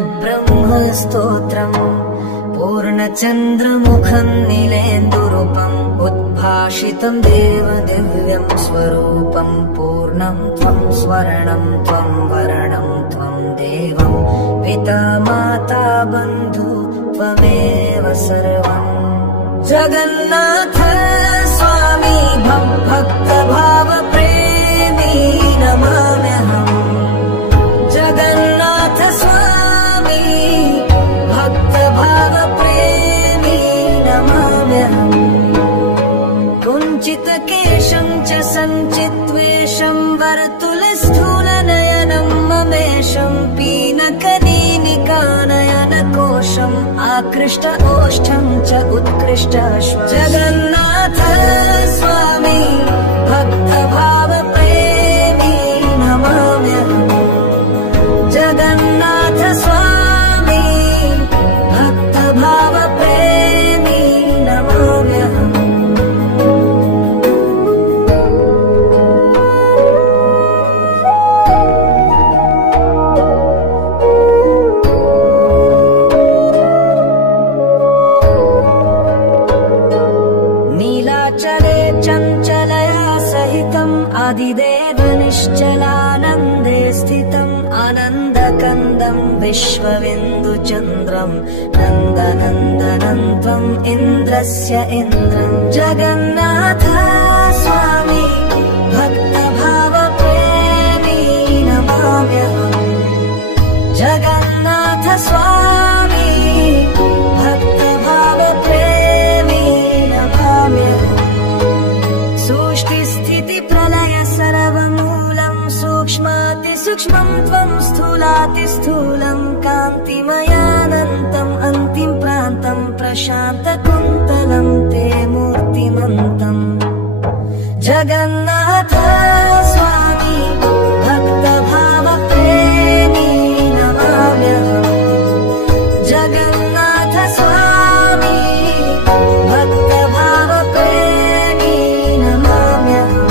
श्रीमद्ब्रह्मस्तोत्रम् पूर्णचन्द्रमुखम् नीलेन्दुरूपम् उद्भाषितम् देवदिव्यम् स्वरूपम् पूर्णम् त्वम् स्वर्णम् त्वम् वर्णम् त्वम् देवम् पिता माता बन्धु त्वमेव सर्वम् जगन्नाथ स्वामी भक्तभावप्रेमी नमाम्यहम् जगन्नाथ स्वामी भक्तभावप्रेमी नमाम्यहम् कुञ्चितकेशम् च सञ्चिद्वेषम् वर्तुलस्थूलनयनम् ममेशम् पीनकनीनिकानयनकोशम् आकृष्ट ओष्ठम् च उत्कृष्टाश्व जगन्नाथ स्वामी भक्तभावप्रेमी नमाम्यहम् जगन्नाथ स्वामी भक्तभावप्रेमी नमाम्यहम् आदिदेव निश्चलानन्दे स्थितम् आनन्दकन्दम् विश्वविन्दुचन्द्रम् नन्दनन्दनम् त्वम् इन्द्रस्य इन्द्रम् जगन्नाथ स्वामी भक्तभावप्रेमी नमाम्यहम् जगन्नाथ स्वामी भक्तभावप्रेमी नमाम्यहम् सर्वमूलम् सूक्ष्मातिसूक्ष्मम् त्वम् स्थूलातिस्थूलम् कान्तिमयानन्तम् अन्तिम प्रान्तम् प्रशान्तकुन्तलम् ते मूर्तिमन्तम् जगन्नाथ स्वामी भक्तभावप्रेमी नमाम्यहम् जगन्नाथ स्वामी भक्तभावप्रेमी नमाम्यहम्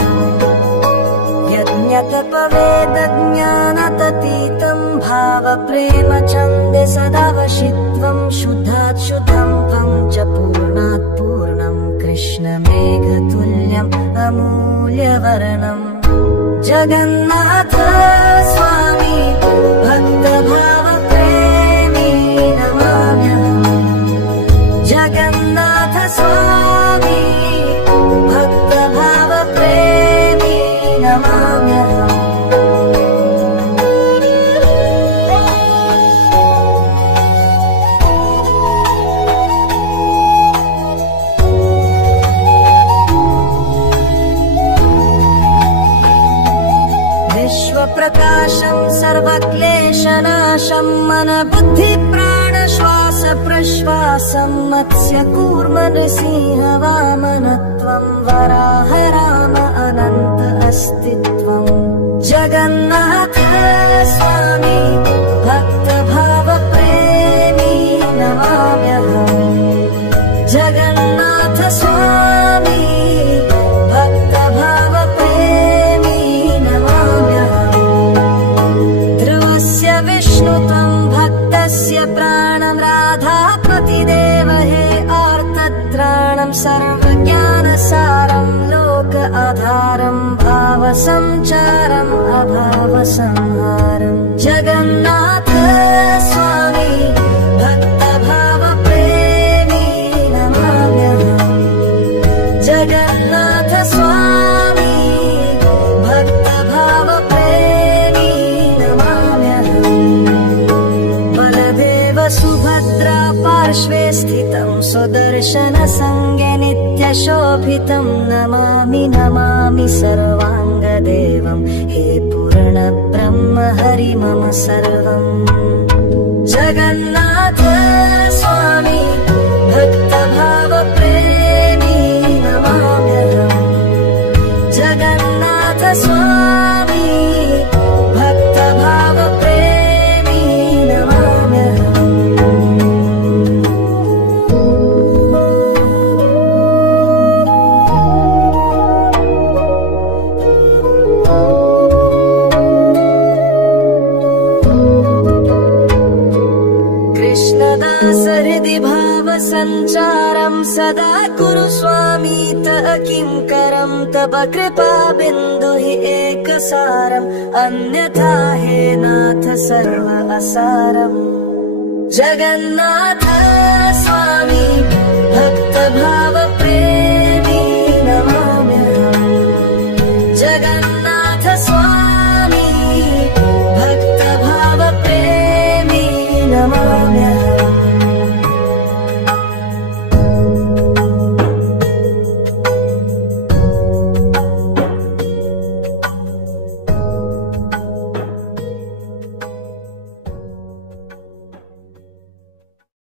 यज्ञतपवेदज्ञानततीतम् भावप्रेम छन्दे सदावशित्वम् शुद्धात् शुद्धम् त्वम् च पूर्णात् पूर्णम् कृष्णमेघतुल्यम् अमूल्यवर्णम् जगन्नाथ स्वामी भक्तभावप्रेमी नमाम्यहम् जगन्नाथ स्वामी भक्तभावप्रेमी नमाम्यहम् विश्वप्रकाशम् सर्वक्लेशनाशम् मनबुद्धिप्राणश्वास प्रश्वासम् मत्स्यकूर्म नृसिंह वामनत्वम् वराह राम अनन्त अस्तित्वम् जगन्नाथ स्वामी भक्तभावप्रेमी नमाम्यहम् जगन्नाथ स्वामी भक्तभावप्रेमी नमाम्यहम् ध्रुवस्य विष्णु त्वम् भक्तस्य प्राणम् राधापतिदेव हे आर्तत्राणम् सर्वज्ञानसारम् लोक आधारम् भावसञ्चारम् अभावसंहारम् जगन्नाथ स्वामी भक्तभावप्रेमी नमाम्यहम् जगन्नाथ स्वामी भक्तभावप्रेमी नमाम्यहम् बलदेव सुभद्रा पार्श्वे स्थितम् सुदर्शनसंज्ञे नित्यशोभितम् नमामि नमामि सर्वाङ्गदेवम् हे पूर्णब्रह्म हरि मम सर्वम् जगन्नाथ स्वामी भक्तभावप्रेमी नमाम्यहम् जगन्नाथ स्वामी भक्तभावप्रेमी नमाम्यहम् सञ्चारं सदा कुरु स्वामी तव किङ्करं तव कृपा बिन्दु हि एकसारम् अन्यथा हे नाथ सर्व असारम् जगन्नाथ स्वामी भक्तभाव